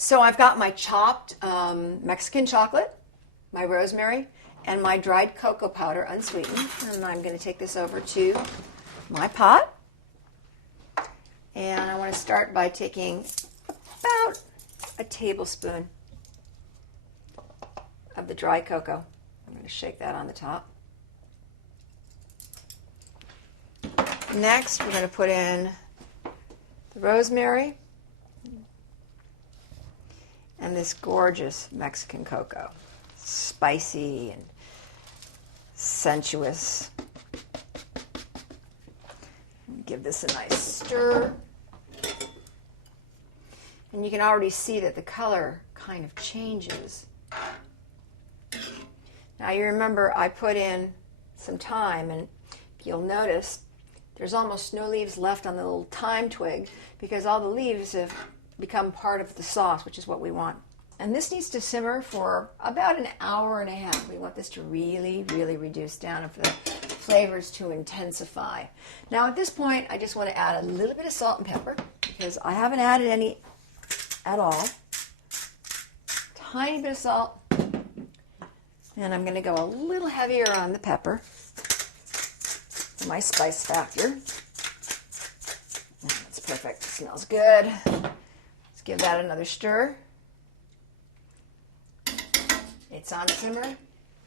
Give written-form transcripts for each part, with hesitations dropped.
So I've got my chopped Mexican chocolate, my rosemary, and my dried cocoa powder unsweetened. And I'm going to take this over to my pot. And I want to start by taking about a tablespoon of the dry cocoa. I'm going to shake that on the top. Next, we're going to put in the rosemary and this gorgeous Mexican cocoa. Spicy and sensuous. Give this a nice stir. And you can already see that the color kind of changes. Now you remember I put in some thyme, and you'll notice there's almost no leaves left on the little thyme twig because all the leaves have become part of the sauce, which is what we want. And this needs to simmer for about an hour and a half. We want this to really, really reduce down and for the flavors to intensify. Now at this point, I just want to add a little bit of salt and pepper because I haven't added any at all. Tiny bit of salt. And I'm going to go a little heavier on the pepper for my spice factor. That's perfect. It smells good. Let's give that another stir. It's on simmer.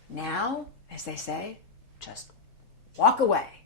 Now, as they say, just walk away.